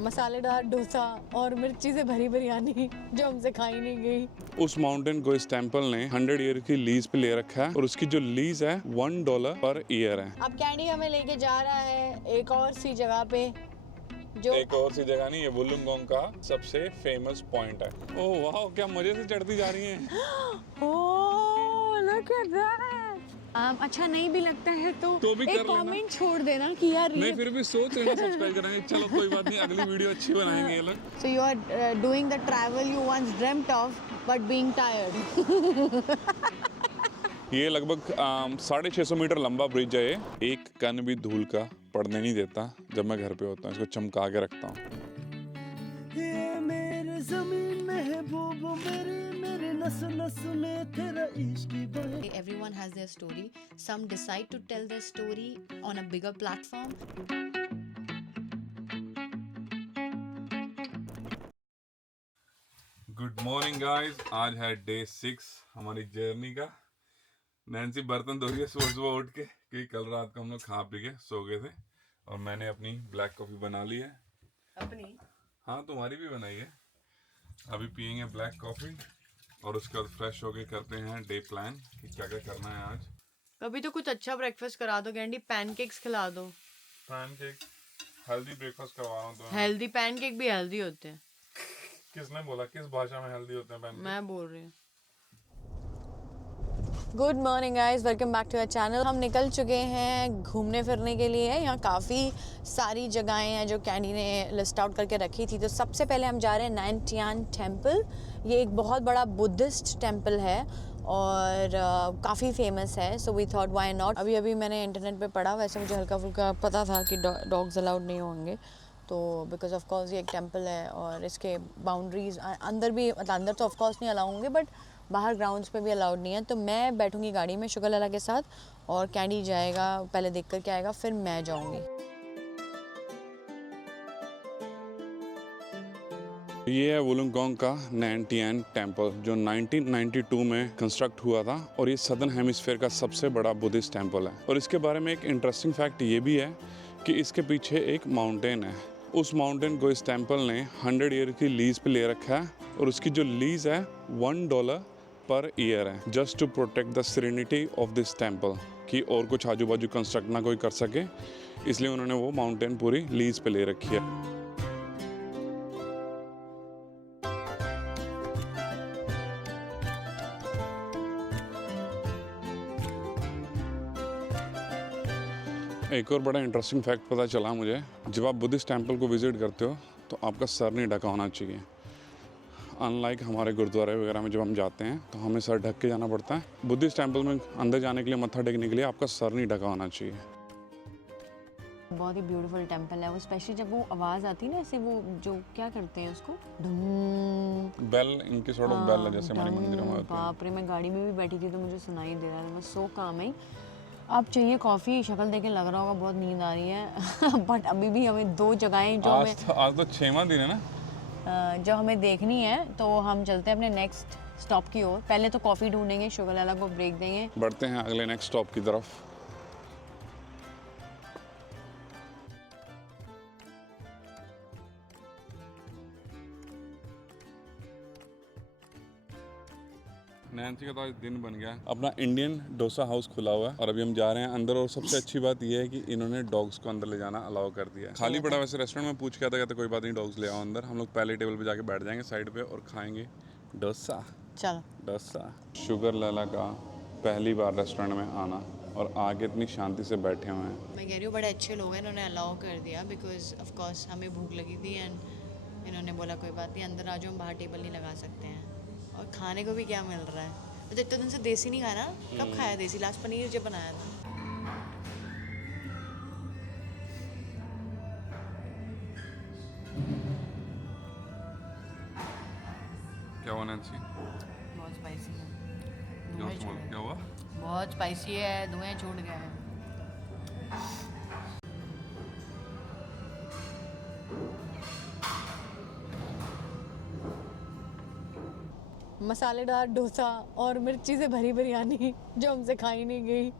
मसालेदार डोसा और मिर्ची से भरी बिरयानी जो हमसे खाई नहीं गई। उस माउंटेन को इस टेम्पल ने 100 ईयर की लीज पे ले रखा है और उसकी जो लीज है $1 पर ईयर है। अब कैंडी हमें लेके जा रहा है एक और सी जगह पे, जो एक और सी जगह नहीं, ये वुलुंगोंग का सबसे फेमस पॉइंट है। ओह वाह, क्या मजे से चढ़ती जा रही हैं। Oh look at that. अच्छा नहीं भी लगता है तो भी एक कमेंट छोड़ देना कि यार नहीं, फिर भी सोच रहे सब्सक्राइब करेंगे। चलो कोई बात नहीं, अगली वीडियो अच्छी बनाएंगे ये लोग। So you are doing the travel you once dreamt of but being tired. ये लगभग 650 मीटर लंबा ब्रिज है। ये एक कण भी धूल का पड़ने नहीं देता। जब मैं घर पे होता हूँ इसको चमका के रखता हूँ। ये मेरे ज़मीन महबूब मेरे नस नस में तेरा इश्क ही बहे। Everyone has their story. Some decide to tell their story on a bigger platform. Good morning guys, आज है डे 6 हमारी जर्नी का। नैन्सी बर्तन धो रही है सुबह सुबह उठ के, क्योंकि कल रात को हम लोग खा पी के सो गए थे। और मैंने अपनी ब्लैक कॉफ़ी बना ली है। अपनी? हाँ, तुम्हारी भी बनाई है। अभी पियेंगे ब्लैक कॉफ़ी और उसके बाद फ्रेश होके करते हैं डे प्लान कि क्या क्या करना है आज। कभी तो कुछ अच्छा ब्रेकफास्ट करा दो कैंडी, पैनकेक्स खिला दो। पैनकेक हेल्दी ब्रेकफास्ट करवा रहा हूँ तो। हेल्दी पैनकेक भी हेल्दी होते हैं। किसने बोला? किस भाषा में हेल्दी होते हैं पैनकेक? मैं बोल रही हूँ। Good morning guys, welcome back to our channel. हम निकल चुके हैं घूमने फिरने के लिए। यहाँ काफ़ी सारी जगहें हैं जो कैंडी ने लिस्ट आउट करके रखी थी। तो सबसे पहले हम जा रहे हैं नानटियान टेम्पल। ये एक बहुत बड़ा बुद्धिस्ट टेम्पल है और काफ़ी फेमस है। So we thought why not. अभी मैंने इंटरनेट पे पढ़ा, वैसे मुझे हल्का फुल्का पता था कि डॉग्स अलाउड नहीं होंगे, तो बिकॉज ऑफ कोर्स ये एक टेम्पल है और इसके बाउंड्रीज अंदर भी, मतलब अंदर तो ऑफ कोर्स नहीं अलाउ होंगे बट बाहर ग्राउंड्स पे भी अलाउड नहीं है। तो मैं बैठूंगी गाड़ी में शुगर लाला के साथ और कैंडी जाएगा, पहले देख कर के आएगा, फिर मैं जाऊंगी। ये है वुलुंगोंग का नानटियान टेम्पल जो 1992 में कंस्ट्रक्ट हुआ था और ये सदर्न हेमिस्फीयर का सबसे बड़ा बुद्धिस्ट टेम्पल है। और इसके बारे में एक इंटरेस्टिंग फैक्ट ये भी है कि इसके पीछे एक माउंटेन है। उस माउंटेन को इस टेम्पल ने 100 ईयर की लीज पे ले रखा है और उसकी जो लीज है $1 पर ईयर है, just to protect the serenity of this temple, कि और कुछ आजू बाजू कंस्ट्रक्ट ना कोई कर सके, इसलिए उन्होंने वो माउंटेन पूरी लीज पे ले रखी है। एक और बड़ा इंटरेस्टिंग फैक्ट पता चला मुझे, जब आप बुद्धिस्ट टेम्पल को विजिट करते हो तो आपका सर नहीं ढका होना चाहिए। अनलाइक हमारे गुरुद्वारे वगैरह में जब हम जाते हैं तो हमें सर ढक के जाना पड़ता है। बुद्धिस्ट टेम्पल में अंदर जाने के लिए, मत्था टेकने के लिए आपका सर नहीं ढका होना चाहिए। बहुत ही ब्यूटीफुल टेम्पल है वो, स्पेशली जब वो आवाज़ आती है ना, ऐसे वो जो क्या करते हैं उसको, बेल, इनकी सॉर्ट ऑफ बेल है जैसे हमारे मंदिरों में होती है। बाप रे, मैं गाड़ी में भी बैठी थी तो मुझे सुनाई दे रहा था। बस सो काम है। अब चाहिए कॉफ़ी, शक्ल देख के लग रहा होगा बहुत नींद आ रही है बट अभी भी हमें दो जगहें जो आज तो 6वां दिन है ना, जो हमें देखनी है, तो हम चलते हैं अपने नेक्स्ट स्टॉप की ओर। पहले तो कॉफ़ी ढूंढेंगे, शुगर लाला को ब्रेक देंगे, बढ़ते हैं अगले नेक्स्ट स्टॉप की तरफ। नैन्सी का तो आज दिन बन गया। अपना इंडियन डोसा हाउस खुला हुआ है और अभी हम जा रहे हैं अंदर। और सबसे अच्छी बात यह है कि इन्होंने डॉग्स को अंदर ले जाना अलाउ कर दिया है। खाली पड़ा वैसे रेस्टोरेंट में, पूछ के आता कहते कोई बात नहीं, डॉग्स ले आओ अंदर। हम लोग पहले टेबल पे जाके बैठ जाएंगे साइड पे और खाएंगे डोसा। चलो। डोसा। शुगर लाला का पहली बार रेस्टोरेंट में आना और आगे इतनी शांति से बैठे हुए हैं। मैं कह रही हूँ बड़े अच्छे लोग हैं, इन्होंने अलाउ कर दिया बिकॉज ऑफ कोर्स हमें भूख लगी थी एंड इन्होंने बोला कोई बात नहीं, अंदर आ जाओ, हम बाहर टेबल नहीं लगा सकते हैं। और खाने को भी क्या मिल रहा है, तो इतने दिन से देसी नहीं खाया ना। कब खाया देसी? लास्ट पनीर जब बनाया था। क्या हुआ नैन्सी? बहुत स्पाइसी है। क्या हुआ? बहुत स्पाइसी है, धुएं छूट गए हैं। मसालेदार डोसा और मिर्ची से भरी बिरयानी जो हमसे खाई नहीं गई।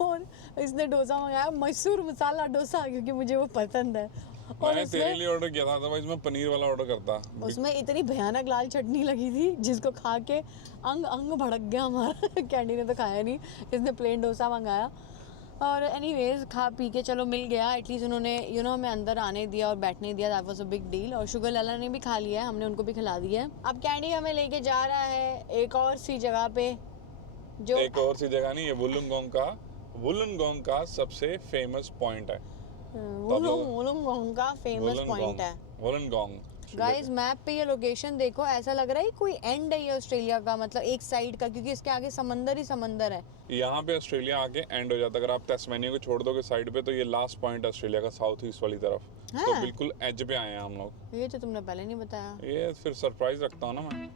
और इसने डोसा मंगाया मैसूर मसाला डोसा, क्योंकि मुझे वो पसंद है। और मैंने तेरे लिए ऑर्डर किया था, अदरवाइज मैं पनीर वाला ऑर्डर करता। उसमें इतनी भयानक लाल चटनी लगी थी जिसको खा के अंग अंग भड़क गया हमारा। कैंडी ने तो खाया नहीं, इसने प्लेन डोसा मंगाया। और एनीवेज खा पी के चलो मिल गया, एटलीस्ट उन्होंने हमें अंदर आने दिया और बैठने दिया, that was a big deal. और शुगर लाला ने भी खा लिया है, हमने उनको भी खिला दिया है। अब कैंडी हमें लेके जा रहा है एक और सी जगह पे, जो एक और सी जगह नहीं, ये वुलंगोंग का सबसे फेमस पॉइंट है। वुलंगोंग का फेमस पॉइंट है। वुलंगोंग गाइस मैप पे ये लोकेशन देखो, ऐसा लग रहा है कोई एंड है ये ऑस्ट्रेलिया का, मतलब एक साइड का, क्योंकि इसके आगे समंदर ही समंदर है। यहाँ पे ऑस्ट्रेलिया आके एंड हो जाता है। अगर आप तस्मानिया को छोड़ दोगे साइड पे, तो ये लास्ट पॉइंट ऑस्ट्रेलिया का साउथ ईस्ट वाली तरफ। तो बिल्कुल एज पे आए हैं हम लोग। ये तो तुमने पहले नहीं बताया। ये फिर सरप्राइज रखता हूँ ना मैं।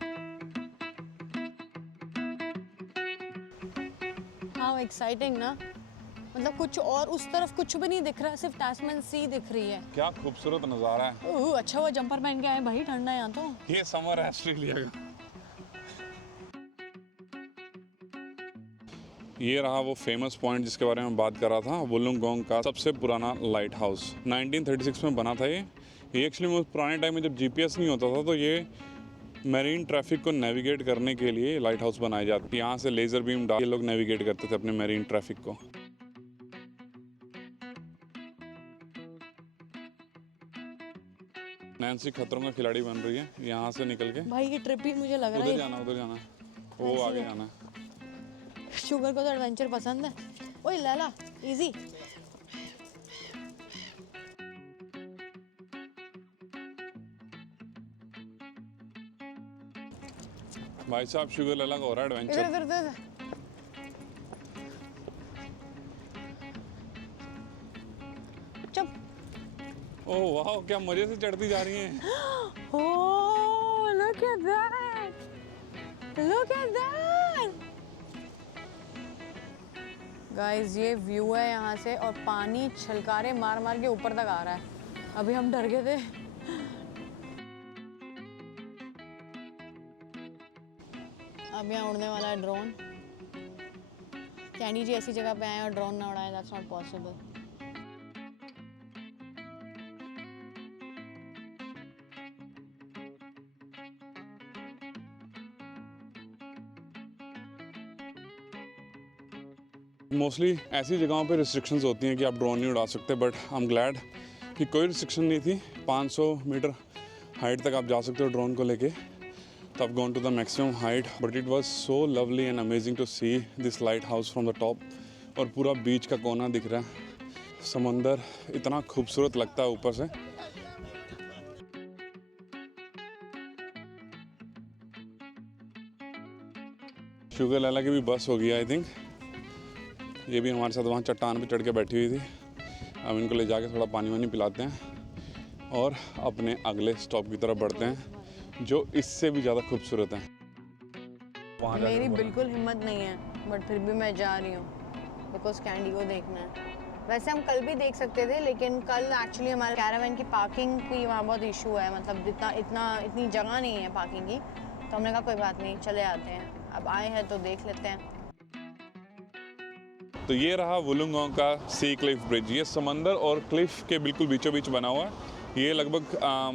हाँ एक्साइटिंग ना, मतलब कुछ और उस तरफ कुछ भी नहीं दिख रहा, सिर्फ टास्मैन सी दिख रही है। क्या खूबसूरत नज़ारा है। अच्छा हुआ जंपर पहन के आए भाई, ठंडा है यहाँ तो। ये समर है ऑस्ट्रेलिया का। ये रहा वो फेमस पॉइंट जिसके बारे में बात कर रहा था, वुलंगोंग का सबसे पुराना लाइट हाउस। 1936 में बना था ये एक्चुअली पुराने टाइम में जब जीपीएस नहीं होता था, तो ये मैरीन ट्रैफिक को नेविगेट करने के लिए लाइट हाउस बनाए जाते थे। यहाँ से लेज़र बीम डाल के लोग नेविगेट करते थे अपने मैरीन ट्रैफिक को। नैन्सी खतरों का खिलाड़ी बन रही है यहाँ से निकल के। भाई ये ट्रिप ही मुझे लग रहा है उधर जाना वो आगे जाना। शुगर को तो एडवेंचर पसंद है। ओए लैला इजी। भाई साहब शुगर लैला का हो रहा है एडवेंचर। इधर चुप। ओह वाह, क्या मजे से चढ़ती जा रही हैं। Oh, look at that! Look at that! Guys, ये व्यू है यहाँ से और पानी छलकारे मार मार के ऊपर तक आ रहा है। अभी हम डर गए थे। अब यहाँ उड़ने वाला है ड्रोन। कैंडी जी ऐसी जगह पे आए और ड्रोन ना उड़ाए, that's not possible. मोस्टली ऐसी जगहों पे रिस्ट्रिक्शंस होती हैं कि आप ड्रोन नहीं उड़ा सकते, बट आई एम ग्लैड कि कोई रिस्ट्रिक्शन नहीं थी। 500 मीटर हाइट तक आप जा सकते हो ड्रोन को लेके। तो I've gone to the maximum height, but it was so lovely and amazing to see this lighthouse from the top. और पूरा बीच का कोना दिख रहा है, समंदर इतना खूबसूरत लगता है ऊपर से। शुगर लैला की भी बस हो गई आई थिंक। ये भी हमारे साथ वहाँ चट्टान पे चढ़ के बैठी हुई थी। अब इनको ले जाके थोड़ा पानी वानी पिलाते हैं और अपने अगले स्टॉप की तरफ बढ़ते हैं, जो इससे भी ज़्यादा खूबसूरत है। मेरी बिल्कुल हिम्मत नहीं है, बट फिर भी मैं जा रही हूँ बिकॉज कैंडी को देखना है। वैसे हम कल भी देख सकते थे, लेकिन कल एक्चुअली हमारे कैरावैन की पार्किंग की वहाँ बहुत इशू है, मतलब इतनी जगह नहीं है पार्किंग की। तो हमने कहा कोई बात नहीं, चले आते हैं, अब आए हैं तो देख लेते हैं। तो ये रहा वुलंगोंग का सी क्लिफ ब्रिज। ये समंदर और क्लिफ के बिल्कुल बीचों बीच बना हुआ है। ये लगभग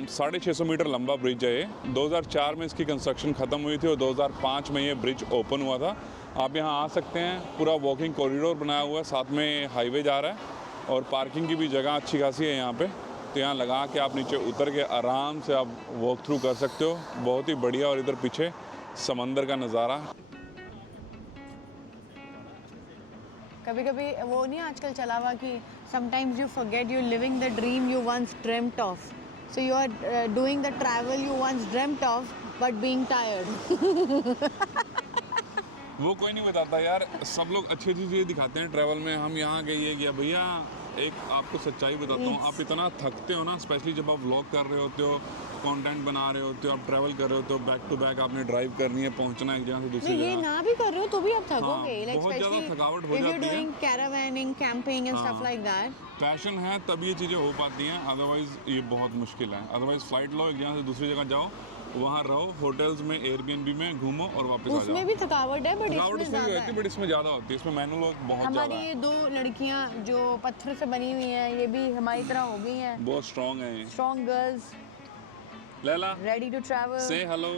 650 मीटर लंबा ब्रिज है। ये 2004 में इसकी कंस्ट्रक्शन ख़त्म हुई थी और 2005 में ये ब्रिज ओपन हुआ था। आप यहाँ आ सकते हैं, पूरा वॉकिंग कॉरिडोर बनाया हुआ है, साथ में हाईवे जा रहा है और पार्किंग की भी जगह अच्छी खासी है यहाँ पे। तो यहाँ लगा के आप नीचे उतर के आराम से आप वॉक थ्रू कर सकते हो, बहुत ही बढ़िया। और इधर पीछे समंदर का नज़ारा। कभी कभी वो नहीं आजकल चला हुआ कि sometimes you forget you're living the dream you once dreamt of, so you are doing the travel you once dreamt of but being tired. वो कोई नहीं बताता यार, सब लोग अच्छी अच्छी चीज़ें दिखाते हैं ट्रैवल में। हम यहाँ गए ये गया, भैया एक आपको सच्चाई बताता हूँ, आप इतना थकते हो ना, स्पेशली जब आप व्लॉग कर रहे होते हो, कंटेंट बना रहे होते हो, आप ट्रैवल कर रहे होते हो, बैक टू बैक आपने ड्राइव करनी है, पहुँचना है एक जगह से दूसरी ये जगह। ना भी कर रहे हो तो भी आप थकोगे, हाँ, like बहुत ज़्यादा especially थकावट हो if you're जाती है। doing caravaning, camping and stuff हाँ। like that. पैशन है तब ये चीज़ें हो पाती हैं, अदरवाइज़ ये बहुत मुश्किल है। अदरवाइज़ फ़्लाइट लो, एक जगह से दूसरी जगह जाओ, वहाँ रहो, होटल्स में, एयरबीएनबी में घूमो और वापस आ जाओ। उसमें भी थकावट है, बट थकावट इसमें उसमें भी ज्यादा रहती है, है। बट इसमें ज़्यादा होती है। इसमें मैनुअल वर्क बहुत ज़्यादा हमारी है। ये 2 लड़कियां जो पत्थर से बनी हुई हैं, ये भी हमारी तरह हो गई हैं, बहुत स्ट्रॉन्ग है। Strong girls, Laila, ready to travel. Say hello.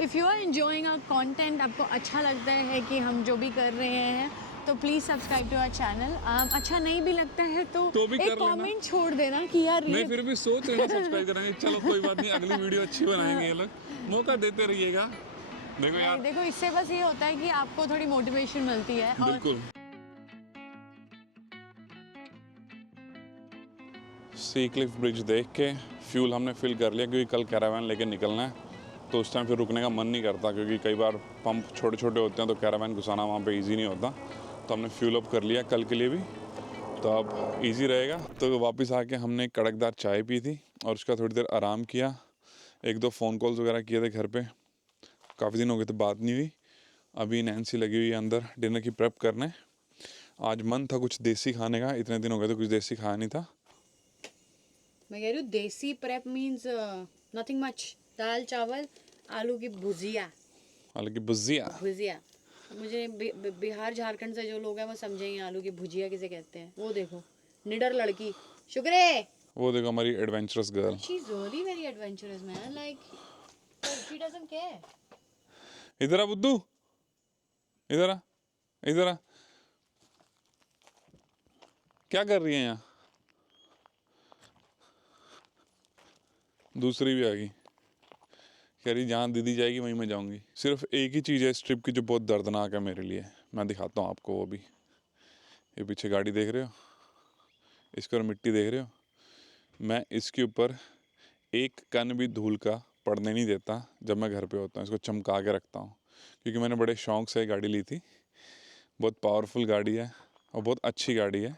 If you are enjoying our content, आपको अच्छा लगता है कि हम जो भी कर रहे हैं, तो please subscribe to our channel. अच्छा नहीं भी लगता है तो भी एक कर लेना। कमेंट छोड़ देना कि यार नहीं, ये फिर भी सोच रहे ना सब्सक्राइब करेंगे। चलो कोई बात नहीं, अगली वीडियो अच्छी बनाएंगे ये लोग, मौका देते रहिएगा। देखो नहीं, यार, देखो इससे बस ये होता है कि आपको थोड़ी मोटिवेशन मिलती है। और बिल्कुल। सी क्लिफ ब्रिज देख के फ्यूल हमने फिल कर लिया, क्योंकि कल कैरावान लेके निकलना है, तो उस टाइम फिर रुकने का मन नहीं करता, क्योंकि कई बार पंप छोटे छोटे होते हैं तो कैरावान घुसाना वहाँ पे इजी नहीं होता। तो हमने फ्यूल अप कर लिया कल के लिए भी, तो अब इजी रहेगा। तो वापस आके हमने एक कड़कदार चाय पी थी और उसका थोड़ी देर आराम किया, 1-2 फ़ोन कॉल्स वगैरह किए थे घर पे, काफ़ी दिन हो गए थे बात नहीं हुई। अभी नैन्सी लगी हुई है अंदर डिनर की प्रेप करने। आज मन था कुछ देसी खाने का, इतने दिन हो गए थे कुछ देसी खाया नहीं था। मैं कह रही हूँ देसी प्रेप मीन्स नथिंग मच, दाल चावल आलू की भुजिया। हालांकि भुजिया, भुजिया मुझे बिहार झारखंड से जो लोग हैं वो समझेंगे आलू की भुजिया किसे कहते हैं। वो देखो निडर लड़की, शुक्र है। वो देखो हमारी adventurous girl. She is really very adventurous man, like she doesn't care. इधर आ बुद्धू, इधर आ, इधर आ। क्या कर रही है यहाँ? दूसरी भी आ गई, कह रही जहाँ दीदी जाएगी वहीं मैं जाऊँगी। सिर्फ एक ही चीज़ है इस ट्रिप की जो बहुत दर्दनाक है मेरे लिए, मैं दिखाता हूँ आपको वो भी। ये पीछे गाड़ी देख रहे हो, इसके ऊपर मिट्टी देख रहे हो, मैं इसके ऊपर एक कण भी धूल का पड़ने नहीं देता जब मैं घर पे होता हूँ। इसको चमका के रखता हूँ, क्योंकि मैंने बड़े शौक से गाड़ी ली थी। बहुत पावरफुल गाड़ी है और बहुत अच्छी गाड़ी है,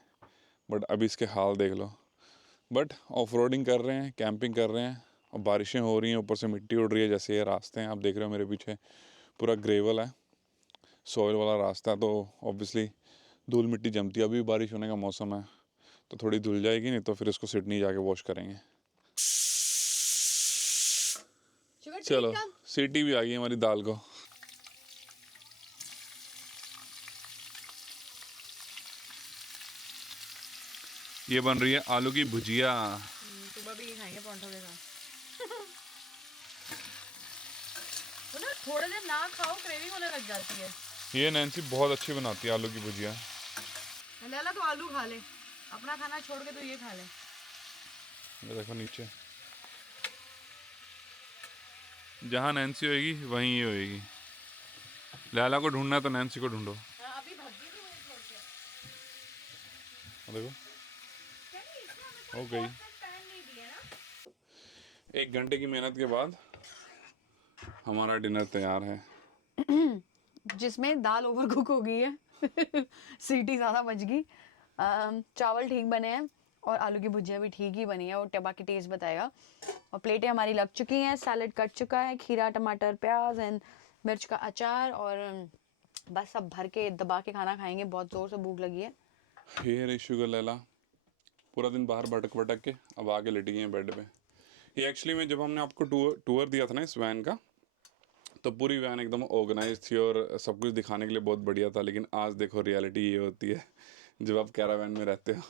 बट अभी इसके हाल देख लो। बट ऑफ रोडिंग कर रहे हैं, कैंपिंग कर रहे हैं, और बारिशें हो रही हैं, ऊपर से मिट्टी उड़ रही है। जैसे ये रास्ते हैं आप देख रहे हो मेरे पीछे, पूरा ग्रेवल है, सॉइल वाला रास्ता है, तो ऑब्वियसली धूल मिट्टी जमती है। अभी बारिश होने का मौसम है तो थोड़ी धुल जाएगी, नहीं तो फिर इसको सिडनी जाके वॉश करेंगे। चलो सीटी भी आ गई हमारी दाल को। ये बन रही है आलू की भुजिया। सुबह भी खाएंगे परांठों के साथ। वो ना थोड़े देर ना खाओ क्रेविंग होने लग जाती है। ये नैन्सी बहुत अच्छी बनाती है आलू की भुजिया। लैला तो आलू खा ले, अपना खाना छोड़ के तो ये खा ले। ये देखो नीचे, जहाँ नैन्सी होएगी वहीं ये होएगी। लैला को ढूंढना है तो नैन्सी को ढूंढो। अभी भगी थी मुझे छोड़ के। देखो हो गई। 1 घंटे की मेहनत के बाद हमारा डिनर तैयार है, जिसमें दाल ओवर कुक हो गई है। सीटी ज़्यादा बच गई। चावल ठीक बने हैं और आलू की भुजिया भी ठीक ही बनी है, और बाकी टेस्ट बताएगा। और प्लेटें हमारी लग चुकी हैं, सैलेड कट चुका है, खीरा टमाटर प्याज एंड मिर्च का अचार, और बस सब भर के दबा के खाना खाएंगे। बहुत ज़ोर से भूख लगी है। ये रही शुगर लैला, पूरा दिन बाहर भटक भटक के अब आके लेटी गई है बेड पे। ये एक्चुअली में जब हमने आपको टूर दिया था ना इस वैन का, तो पूरी वैन एकदम ऑर्गेनाइज थी और सब कुछ दिखाने के लिए बहुत बढ़िया था। लेकिन आज देखो रियलिटी ये होती है जब आप कैरावैन में रहते हो।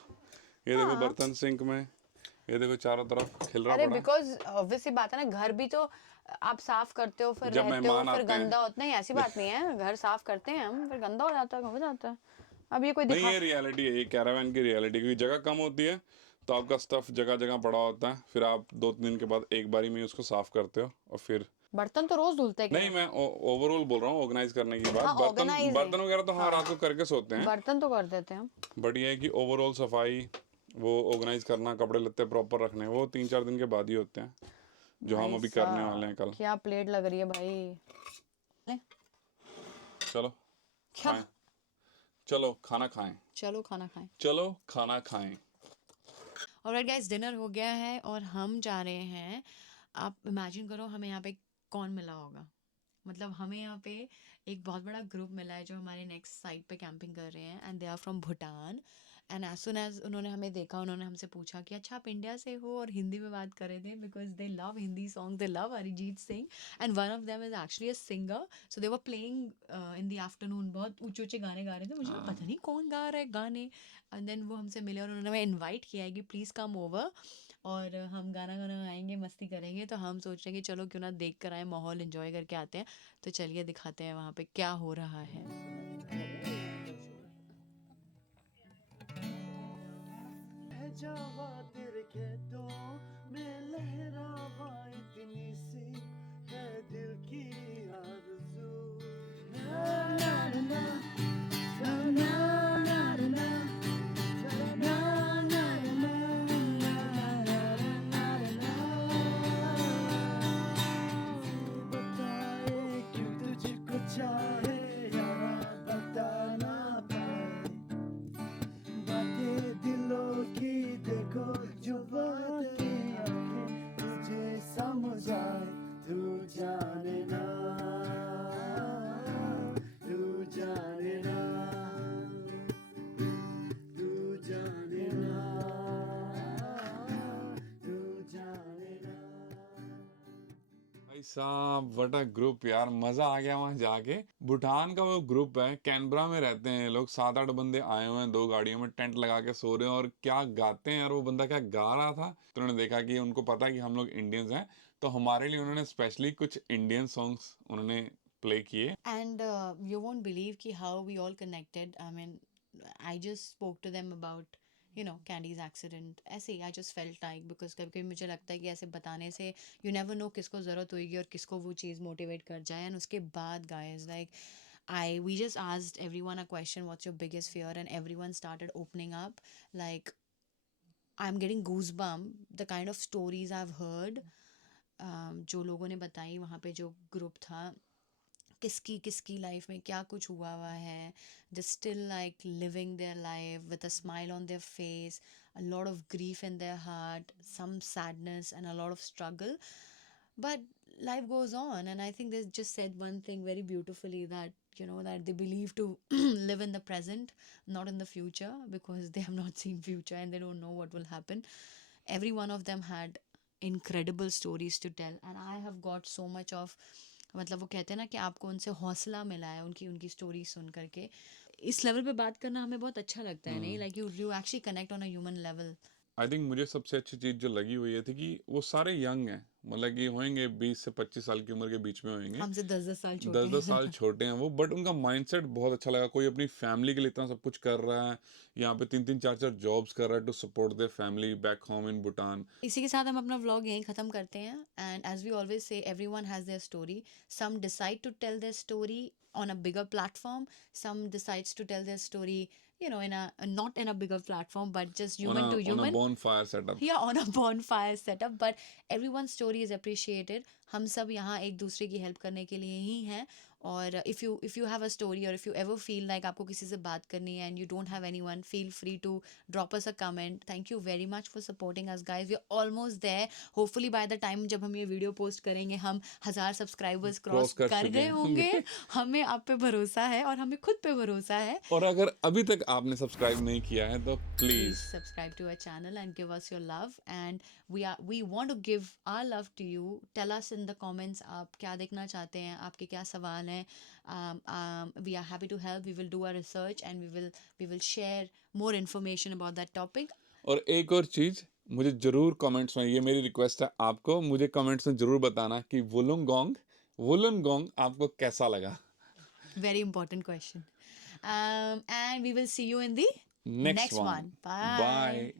ये देखो बर्तन सिंक में, ये देखो चारों तरफ खिल रहा अरे पड़ा। बिकॉज ऑब्वियस सी बात है ना, घर भी तो आप साफ करते हो, फिर जब रहते हो, मेहमान फिर आते हैं। गंदा होता नहीं, ऐसी बात नहीं है। घर साफ करते हैं हम, फिर गंदा हो जाता है। अब ये कोई नहीं, दिखा ये रियलिटी है, ये कैरावैन की रियलिटी, क्योंकि जगह कम होती है तो आपका स्टफ जगह जगह पड़ा होता है। फिर आप 2-3 दिन के बाद एक बारी में उसको साफ करते हो और फिर बर्तन तो रोज धुलते हैं। नहीं, मैं ओवरऑल बोल रहा हूँ ऑर्गेनाइज करने की बात। हाँ, organize बर्तन है। वगैरह तो हाँ रात को करके सोते हैं, बर्तन तो कर देते हैं हम। बट ये है कि ओवरऑल सफाई, वो ऑर्गेनाइज करना, कपड़े लत्ते प्रॉपर रखने, वो 3-4 दिन के बाद ही होते हैं, जो हम अभी करने वाले हैं कल। क्या प्लेट लग रही है भाई। चलो खाएं, चलो खाना खाएं, चलो खाना खाएं। चलो खाना खाएं। ऑलराइट गाइस, डिनर हो गया है और हम जा रहे हैं। आप इमेजिन करो हमें यहाँ पे कौन मिला होगा। मतलब हमें यहाँ पे एक बहुत बड़ा ग्रुप मिला है जो हमारे नेक्स्ट साइट पे कैंपिंग कर रहे हैं, and they are from Bhutan. And as soon as उन्होंने हमें देखा, उन्होंने हमसे पूछा कि अच्छा आप इंडिया से हो, और हिंदी में बात कर रहे थे because they love Hindi song, they love Arijit Singh, and one of them is actually a singer, so they were playing in the afternoon, बहुत ऊंचे ऊंचे गाने गा रहे थे, मुझे पता नहीं कौन गा रहा है गाने, एंड देन वो हमसे मिले और उन्होंने हमें इन्वाइट किया है कि प्लीज़ कम ओवर और हम गाना गाना गाएंगे, मस्ती करेंगे, तो हम सोच रहे हैं कि चलो क्यों ना देख कर आए, माहौल एंजॉय करके आते हैं, तो चलिए दिखाते हैं वहाँ पे क्या हो रहा है। है जावा तेरे खेतों में लहरावा इतनी सी है दिल की आरज़ू ना ना ना ना ना ना ना ना ना ना बताए क्यों तुझको चाहे यारा बता ना पाए बातें दिलों की देखो जो बातें आंखें तुझे समझ आए तू जाने ना तू जाने ना तू जाने ना तू जाने ना। भाई साहब व्हाट अ ग्रुप यार, मजा आ गया वहां जाके। भूटान का वो ग्रुप है, कैनबरा में रहते हैं लोग, 7-8 बंदे आए हुए हैं, 2 गाड़ियों में टेंट लगा के सो रहे हैं, और क्या गाते हैं यार। वो बंदा क्या गा रहा था, तो उन्होंने देखा कि उनको पता है कि हम लोग इंडियंस हैं, तो हमारे लिए उन्होंने स्पेशली कुछ इंडियन सॉन्ग्स उन्होंने प्ले किए। And you won't believe ki how we all connected. I mean, I just spoke to them about, you know, Candy's accident. ऐसे ही I just felt like, because कभी कभी मुझे लगता है कि ऐसे बताने से you never know किसको ज़रूरत होगी और किसको वो चीज़ motivate कर जाए। And उसके बाद guys, like we just asked everyone a question, what's your biggest fear, and everyone started opening up. Like I'm getting goosebump the kind of stories I've heard. जो लोगों ने बताई वहाँ पे, जो ग्रुप था, किसकी किसकी लाइफ में क्या कुछ हुआ है, they still like living their life with a smile on their face, a lot of grief in their heart, some sadness and a lot of struggle, but life goes on. And I think they just said one thing very beautifully, that you know that they believe to live in the present, not in the future, because they have not seen future and they don't know what will happen. Every one of them had incredible stories to tell, and I have got so much of, मतलब वो कहते हैं ना कि आपको उनसे हौसला मिला है उनकी उनकी स्टोरी सुन करके। इस लेवल पे बात करना हमें बहुत अच्छा लगता है, नहीं? Like you actually connect on a human level. I think मुझे सबसे अच्छी चीज़ जो लगी हुई है थी कि वो सारे यंग हैं, मतलब कि होंगे 20 से 25 साल की उम्र के बीच में होंगे, हमसे 10-10 साल छोटे 10-10 साल छोटे हैं वो, बट उनका माइंडसेट बहुत अच्छा लगा। कोई अपनी फैमिली के लिए इतना सब कुछ कर रहा है, यहाँ पे 3-3 4-4 जॉब्स कर रहा है to support their family back home in Bhutan. इसी के साथ हम अपना व्लॉग यहीं ख़त्म करते हैं। And as we always say, everyone has their story, some decide to tell their story on a bigger platform, some decides to tell their story, you know, in a not in a bigger platform, but just human to on a human, bonfire setup। yeah, on a bonfire setup, but everyone's story is appreciated. हम सब यहाँ एक दूसरे की help करने के लिए ही हैं। और if you have a story, or if you ever feel like आपको किसी से बात करनी है and you don't have anyone, feel free to drop us a comment. Thank you very much for supporting us guys. We are almost there. Hopefully by the time जब हम ये video post करेंगे, हम 1000 सब्सक्राइबर्स क्रॉस कर कर चुके गए होंगे। होंगे। हमें आप पे भरोसा है और हमें खुद पे भरोसा है। और अगर अभी तक आपने सब्सक्राइब नहीं किया है तो Please please subscribe to our channel and give us your love, and we want to give our love to you. Tell us in the comments आप क्या देखना चाहते हैं, आपके क्या सवाल हैं। We are happy to help. We will do our research and we will share more information about that topic. और एक और चीज, मुझे जरूर कमेंट्स में, ये मेरी रिक्वेस्ट है आपको, मुझे कमेंट्स में जरूर बताना कि वुलुंगोंग आपको कैसा लगा। Very important question. And we will see you in the next next one, one. Bye. Bye.